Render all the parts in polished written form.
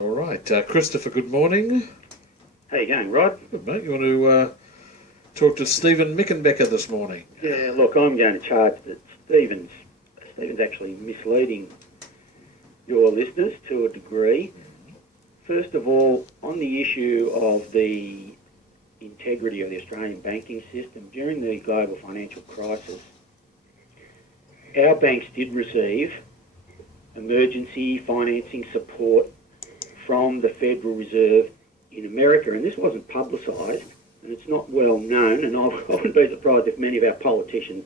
All right, Christopher, good morning. How you going, Rod? Good, mate. You want to talk to Stephen Mickenbecker this morning? Yeah, look, I'm going to charge that Stephen's actually misleading your listeners to a degree. First of all, on the issue of the integrity of the Australian banking system, during the global financial crisis, our banks did receive emergency financing support from the Federal Reserve in America, and this wasn't publicised, and it's not well known, and I wouldn't be surprised if many of our politicians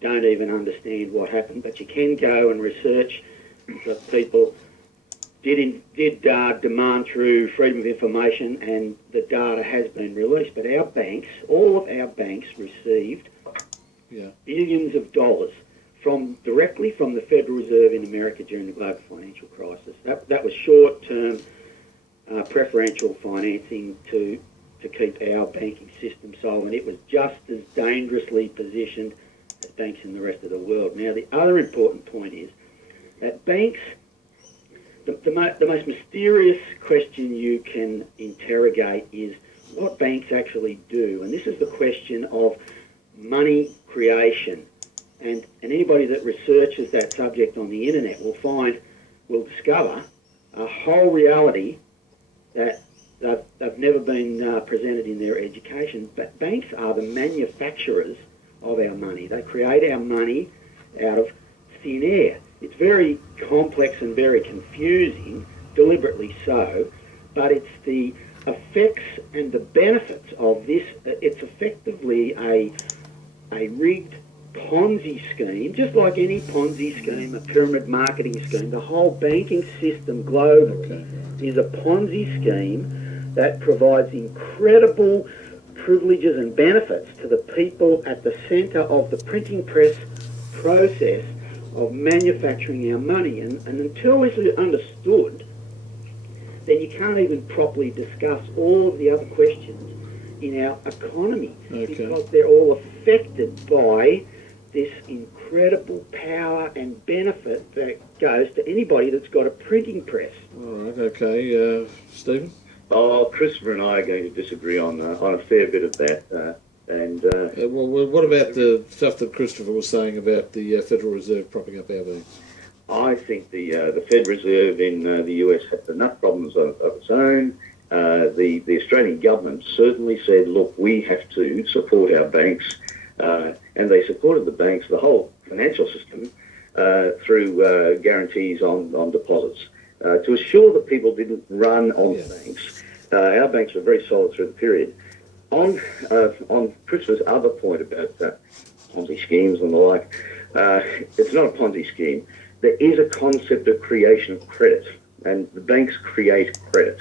don't even understand what happened, but you can go and research that people did demand through freedom of information, and the data has been released. But our banks, all of our banks, received billions of dollars directly from the Federal Reserve in America during the global financial crisis. That was short-term preferential financing to keep our banking system solvent. It was just as dangerously positioned as banks in the rest of the world. Now, the other important point is that banks, the most mysterious question you can interrogate is what banks actually do. And this is the question of money creation. And anybody that researches that subject on the internet will discover a whole reality that they've never been presented in their education. But banks are the manufacturers of our money. They create our money out of thin air. It's very complex and very confusing, deliberately so, but it's the effects and the benefits of this. It's effectively a rigged Ponzi scheme, just like any Ponzi scheme, a pyramid marketing scheme. The whole banking system globally is a Ponzi scheme that provides incredible privileges and benefits to the people at the centre of the printing press process of manufacturing our money. And until this is understood, then you can't even properly discuss all of the other questions in our economy, because they're all affected by this incredible power and benefit that goes to anybody that's got a printing press. All right, okay. Stephen? Oh, Christopher and I are going to disagree on a fair bit of that. Well, what about the stuff that Christopher was saying about the Federal Reserve propping up our banks? I think the Fed Reserve in the US has enough problems of its own. The Australian government certainly said, look, we have to support our banks, and they supported the banks, the whole financial system, through guarantees on deposits to assure that people didn't run on banks. Our banks were very solid through the period. On Christopher's other point about Ponzi schemes and the like, it's not a Ponzi scheme. There is a concept of creation of credit, and the banks create credit.